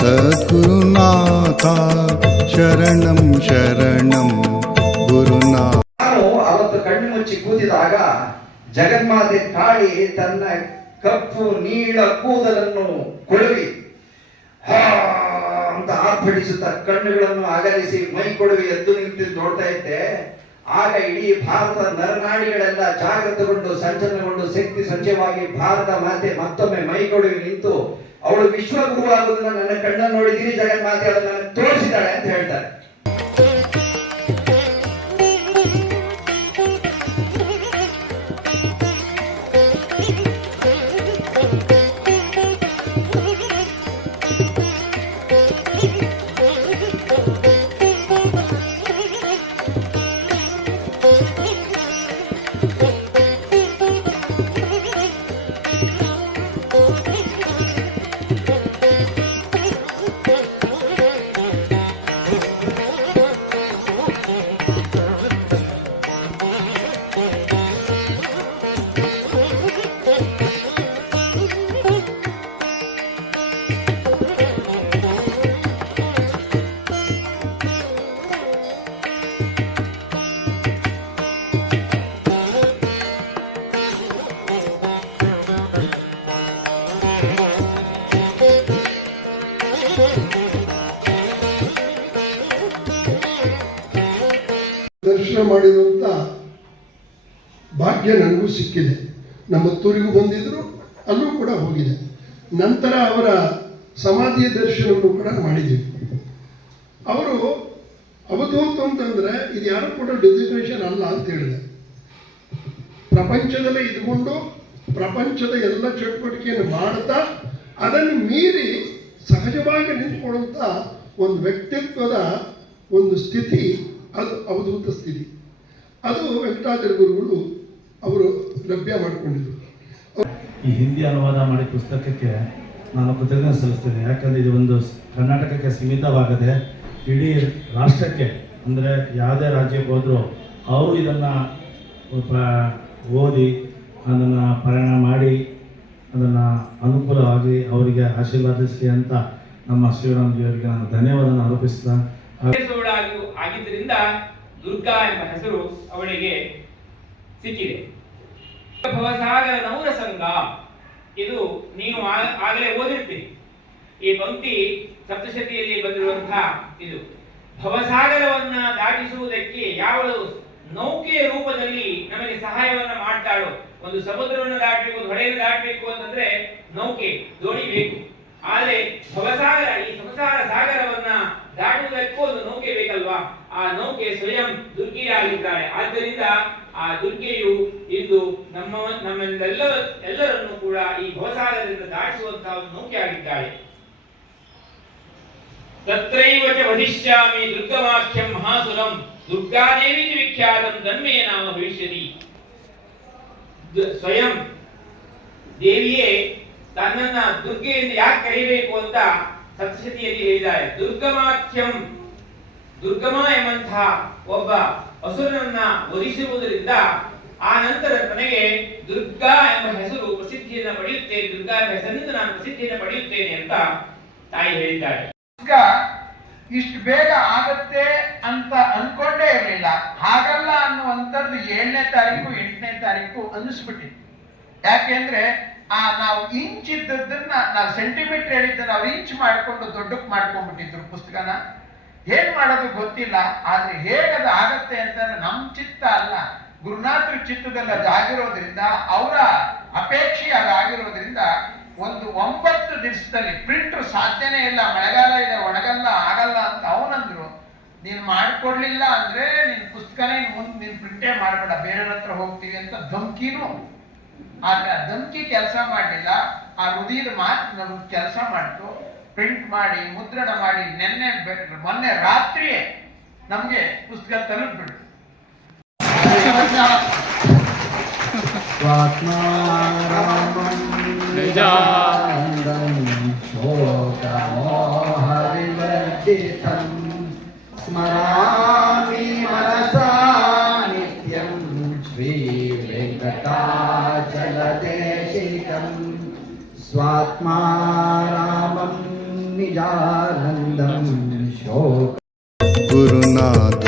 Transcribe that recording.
ಸದ್ಗುರುನಾಥ ಶರಣಂ ಶರಣಂ ಗುರುನಾಥ. ನಾನು ಅವತ್ತು ಕಣ್ಣು ಮುಚ್ಚಿ ಕೂತಿದಾಗ ಜಗನ್ಮಾತೆ ಕಾಳಿ ತನ್ನ ಕಪ್ಪು ನೀಳ ಕೂದಲನ್ನು ಕೊಳವಿ ಅಂತ ಆರ್ಭಟಿಸುತ್ತ ಕಣ್ಣುಗಳನ್ನು ಅಗಲಿಸಿ ಮೈ ಕೊಡವಿ ಎದ್ದು ನಿಂತು ನೋಡ್ತಾ ಇದ್ದೆ. ಆಗ ಇಡೀ ಭಾರತ ನರನಾಡಿಗಳೆಲ್ಲ ಜಾಗೃತಗೊಂಡು ಸಂಚಲನಗೊಂಡು ಶಕ್ತಿ ಸಂಚಯವಾಗಿ ಭಾರತ ಮಾತೆ ಮತ್ತೊಮ್ಮೆ ಮೈ ಕೊಡವಿ ನಿಂತು ಅವಳು ವಿಶ್ವಗುರುವಾಗುವುದನ್ನು ನನ್ನ ಕಣ್ಣನ್ನು ನೋಡಿದ್ದೀನಿ, ಜಗನ್ಮಾತೆ ಅದನ್ನು ನನಗೆ ತೋರಿಸಿದ್ದಾಳೆ ಅಂತ ಹೇಳ್ತಾರೆ. ದರ್ಶನ ಮಾಡಿರುವಂಥ ಭಾಗ್ಯ ನನಗೂ ಸಿಕ್ಕಿದೆ. ನಮ್ಮ ಮತ್ತೂರಿಗೂ ಬಂದಿದ್ದರು, ಅಲ್ಲೂ ಕೂಡ ಹೋಗಿದೆ. ನಂತರ ಅವರ ಸಮಾಧಿಯ ದರ್ಶನವನ್ನು ಕೂಡ ಮಾಡಿದ್ದೀವಿ. ಅವರು ಅವಧೂತು ಅಂತಂದರೆ ಇದು ಯಾರು ಕೂಡ ಡೆಸಿಗ್ನೇಷನ್ ಅಲ್ಲ ಅಂತ ಹೇಳಿದೆ. ಪ್ರಪಂಚದಲ್ಲೇ ಇದ್ಕೊಂಡು ಪ್ರಪಂಚದ ಎಲ್ಲ ಚಟುವಟಿಕೆಯನ್ನು ಮಾಡ್ತಾ ಅದನ್ನು ಮೀರಿ ಸಹಜವಾಗಿ ನಿಂತ್ಕೊಳ್ಳುವಂಥ ಒಂದು ವ್ಯಕ್ತಿತ್ವದ ಒಂದು ಸ್ಥಿತಿ, ಅದು ಅವಧೂತ ಸ್ಥಿತಿ. ಅದು ವೆಂಕಟಾಚಲ ಗುರುಗಳು ಅವರು ಲಭ್ಯ ಮಾಡಿಕೊಂಡಿದ್ರು. ಈ ಹಿಂದಿ ಅನುವಾದ ಮಾಡಿ ಪುಸ್ತಕಕ್ಕೆ ನಾನು ಕೃತಜ್ಞತೆ ಸಲ್ಲಿಸ್ತೇನೆ. ಯಾಕಂದರೆ ಇದು ಒಂದು ಕರ್ನಾಟಕಕ್ಕೆ ಸೀಮಿತವಾಗದೆ ಇಡೀ ರಾಷ್ಟ್ರಕ್ಕೆ, ಅಂದರೆ ಯಾವುದೇ ರಾಜ್ಯಕ್ಕೆ ಹೋದರೂ ಅವರು ಇದನ್ನು ಓದಿ ಅದನ್ನು ಪರಿಣಾಮ ಮಾಡಿ ಅದನ್ನು ಅನುಕೂಲವಾಗಿ ಅವರಿಗೆ ಆಶೀರ್ವಾದಿಸಲಿ ಅಂತ ನಮ್ಮ ಶ್ರೀರಾಮಜಿಯವರಿಗೆ ನಾನು ಧನ್ಯವಾದನ ಆರೋಪಿಸ್ತಾ ಆಗಿದ್ದರಿಂದ ದುರ್ಗಾ ಎಂಬ ಹೆಸರು ಅವಳಿಗೆ ಸಿಕ್ಕಿದೆ. ಭವಸಾಗರ ನೌರ ಸಂಘ, ಇದು ನೀವು ಆಗಲೇ ಓದಿರ್ತೀರಿ. ಈ ಪಂಕ್ತಿ ಸಪ್ತಶತಿಯಲ್ಲಿ ಬಂದಿರುವಂತಹ ಇದು ಭವಸಾಗರವನ್ನ ದಾಟಿಸುವುದಕ್ಕೆ ಯಾವಳು ನೌಕೆಯ ರೂಪದಲ್ಲಿ ನಮಗೆ ಸಹಾಯವನ್ನ ಮಾಡ್ತಾಳೋ. ಒಂದು ಸಮುದ್ರವನ್ನು ದಾಟಬೇಕು, ಒಂದು ಹೊಳೆಯನ್ನು ದಾಟಬೇಕು ಅಂತಂದ್ರೆ ನೌಕೆ, ದೋಣಿ ಬೇಕು. ಆದರೆ ಭವಸಾಗರ, ಈ ಸಂಸಾರ ಸಾಗರವನ್ನ ದಾಟುವುದಕ್ಕೂ ಒಂದು ನೌಕೆ ಬೇಕಲ್ವಾ? ಆ ನೌಕೆ ಸ್ವಯಂ ದುರ್ಗಿಯಾಗಿದ್ದಾಳೆ. ಆದ್ದರಿಂದ ಆ ದುರ್ಗೆಯು ಇಂದು ಎಲ್ಲರನ್ನು ಕೂಡ ಈ ಭವಸಾಗರದಿಂದ ದಾಟಿಸುವಂತಹ ಒಂದು ನೌಕೆ ಆಗಿದ್ದಾಳೆ. ತತ್ರೈವ ಚ ವಧಿಷ್ಯಾಮಿ ದುರ್ಗಮಾಖ್ಯಂ ಮಹಾಸುರಂ ದುರ್ಗಾದೇವಿ ವಿಖ್ಯಾತಂ ತನ್ಮೇ ನಾಮ ಭವಿಷ್ಯತಿ. ಸ್ವಯಂ ದೇವಿಯೇ ತನ್ನನ್ನ ದುರ್ಗೆಯಿಂದ ಯಾಕೆ ಕರೀಬೇಕು ಅಂತ ಸಪ್ತಶತಿಯಲ್ಲಿ ಹೇಳಿದ್ದಾರೆ. ದುರ್ಗಮಾಖ್ಯಂ, ದುರ್ಗಮ ಎಂಬಂತಹ ಒಬ್ಬ ಅಸುರನನ್ನ ವಧಿಸುವುದರಿಂದ ಆ ನಂತರ ನನಗೆ ದುರ್ಗಾ ಎಂಬ ಹೆಸರು ಪ್ರಸಿದ್ಧಿಯನ್ನು ಪಡೆಯುತ್ತೇನೆ, ದುರ್ಗಾ ಎಂಬ ಹೆಸರಿನಿಂದ ನಾನು ಪ್ರಸಿದ್ಧಿಯನ್ನು ಪಡೆಯುತ್ತೇನೆ ಅಂತ ತಾಯಿ ಹೇಳಿದ್ದಾರೆ. ಇಷ್ಟು ಬೇಗ ಆಗತ್ತೆ ಅಂತ ಅನ್ಕೊಂಡೇ ಇರಲಿಲ್ಲ. ಹಾಗಲ್ಲ ಅನ್ನುವಂಥದ್ದು 7ನೇ ತಾರೀಕು 8ನೇ ತಾರೀಕು ಅನ್ನಿಸ್ಬಿಟ್ಟಿತ್ತು. ಯಾಕೆಂದ್ರೆ ನಾವು ಇಂಚ್ ಇದ್ದದನ್ನ, ನಾವು ಸೆಂಟಿಮೀಟರ್ ಹೇಳಿದ್ದನ್ನ ಅವ್ರು ಇಂಚ್ ಮಾಡಿಕೊಂಡು ದೊಡ್ಡಕ್ಕೆ ಮಾಡ್ಕೊಂಡ್ಬಿಟ್ಟಿದ್ರು ಪುಸ್ತಕನ. ಏನ್ ಮಾಡೋದು ಗೊತ್ತಿಲ್ಲ. ಆದ್ರೆ ಹೇಗದು ಆಗತ್ತೆ ಅಂತಂದ್ರೆ ನಮ್ಮ ಚಿತ್ತ ಅಲ್ಲ, ಗುರುನಾಥರ ಚಿತ್ತದಲ್ಲಿ ಅದಾಗಿರೋದ್ರಿಂದ, ಅವರ ಅಪೇಕ್ಷೆ ಅದಾಗಿರೋದ್ರಿಂದ ಒಂದು 9 ದಿವಸದಲ್ಲಿ ಪ್ರಿಂಟರ್ ಸಾಧ್ಯನೇ ಇಲ್ಲ. ಮಳೆಗಾಲ ಇದೆ, ಒಣಗಲ್ಲ, ಆಗಲ್ಲ ಅಂತ ಅವನಂದ್ರು. ನೀನು ಮಾಡ್ಕೊಡ್ಲಿಲ್ಲ ಅಂದ್ರೆ ನಿನ್ ಪುಸ್ತಕನೇ ಮುಂದೆ ನೀನ್ ಪ್ರಿಂಟೇ ಮಾಡಬೇಡ, ಬೇರೆಯವ್ರ ಹತ್ರ ಹೋಗ್ತೀವಿ ಅಂತ ಧಮ್ಕಿನೂ. ಆದ್ರೆ ಆ ಧಮ್ಕಿ ಕೆಲಸ ಮಾಡಲಿಲ್ಲ. ಆ ಹೃದಯದ ಮಾತು ನಮ್ಗೆ ಕೆಲಸ ಮಾಡ್ತು. ಪ್ರಿಂಟ್ ಮಾಡಿ ಮುದ್ರಣ ಮಾಡಿ ಮೊನ್ನೆ ರಾತ್ರಿಯೇ ನಮ್ಗೆ ಪುಸ್ತಕ ತಲುಪಿಬಿಟ್ಟು ಸ್ಮರಾಮಿ ಮನಸಾ ನಿತ್ಯಂ ಶ್ರೀ ವೆಂಕಟಾಚಲದೇಶಿಕಂ ಸ್ವಾತ್ಮಾರಾಮಂ निजानन्दं शोक गुरुनाथ